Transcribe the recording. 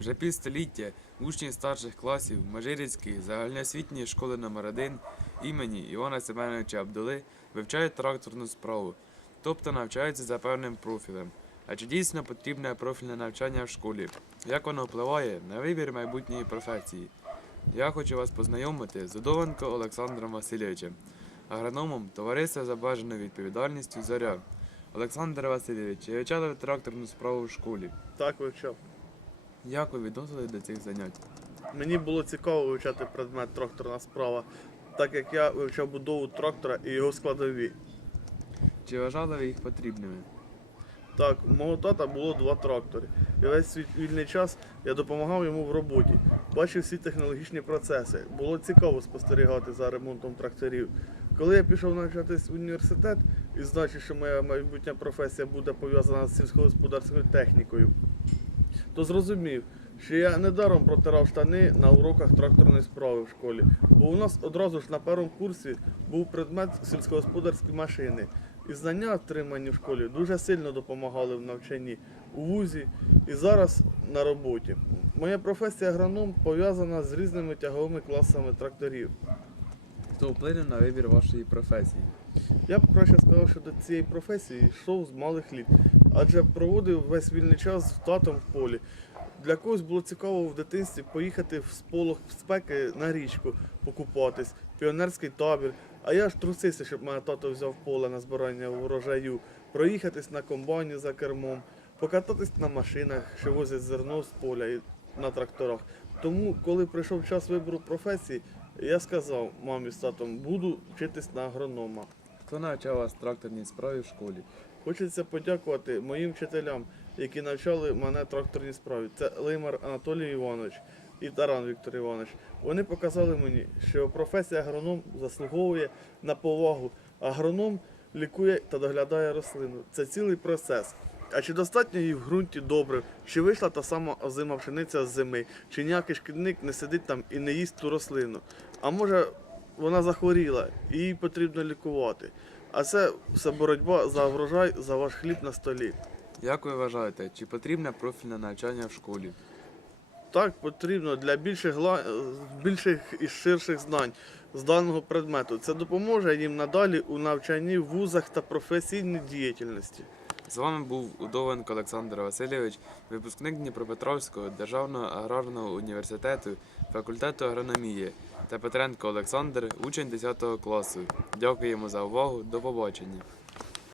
Вже півстоліття учні старших класів Межирицької загальноосвітньої школи номер 1 імені Івана Семеновича Абдули вивчають тракторну справу, тобто навчаються за певним профілем. А чи дійсно потрібне профільне навчання в школі? Як воно впливає на вибір майбутньої професії? Я хочу вас познайомити з Удованко Олександром Васильовичем, агрономом товариства за бажаною відповідальністю Зоря. Олександр Васильович, чи вивчали ви тракторну справу в школі? Так вивчав. Як ви відносили до цих занять? Мені було цікаво вивчати предмет тракторна справа, так як я вивчав будову трактора і його складові. Чи вважали ви їх потрібними? Так, у мого тата було два трактори. І весь свій вільний час я допомагав йому в роботі. Бачив всі технологічні процеси. Було цікаво спостерігати за ремонтом тракторів. Коли я пішов навчатись в університет і значить, що моя майбутня професія буде пов'язана з сільськогосподарською технікою, то зрозумів, що я недаром протирав штани на уроках тракторної справи в школі. Бо у нас одразу ж на першому курсі був предмет сільськогосподарські машини. І знання, отримані в школі, дуже сильно допомагали в навчанні у вузі і зараз на роботі. Моя професія агроном пов'язана з різними тяговими класами тракторів. Хто вплинув на вибір вашої професії? Я б краще сказав, що до цієї професії йшов з малих літ, адже проводив весь вільний час з татом в полі. Для когось було цікаво в дитинстві поїхати в сполох спеки на річку покупатись, піонерський табір. А я ж трусився, щоб мене тато взяв поле на збирання урожаю, проїхатись на комбайні за кермом, покататись на машинах, що возять зерно з поля і на тракторах. Тому, коли прийшов час вибору професії, я сказав мамі з татом, буду вчитись на агронома. Хто навчав вас тракторній справі в школі? Хочеться подякувати моїм вчителям, які навчали мене тракторній справі. Це Леймар Анатолій Іванович і Таран Віктор Іванович. Вони показали мені, що професія агроном заслуговує на повагу. Агроном лікує та доглядає рослину. Це цілий процес. А чи достатньо їй в ґрунті добре, чи вийшла та сама озима пшениця з зими, чи ніякий шкідник не сидить там і не їсть ту рослину. А може вона захворіла і її потрібно лікувати. А це все боротьба за врожай, за ваш хліб на столі. Як ви вважаєте, чи потрібне профільне навчання в школі? Так потрібно для більших, більших і ширших знань з даного предмету. Це допоможе їм надалі у навчанні в вузах та професійній діяльності. З вами був Удовенко Олександр Васильович, випускник Дніпропетровського державного аграрного університету, факультету агрономії та Петренко Олександр, учень 10 класу. Дякуємо за увагу. До побачення.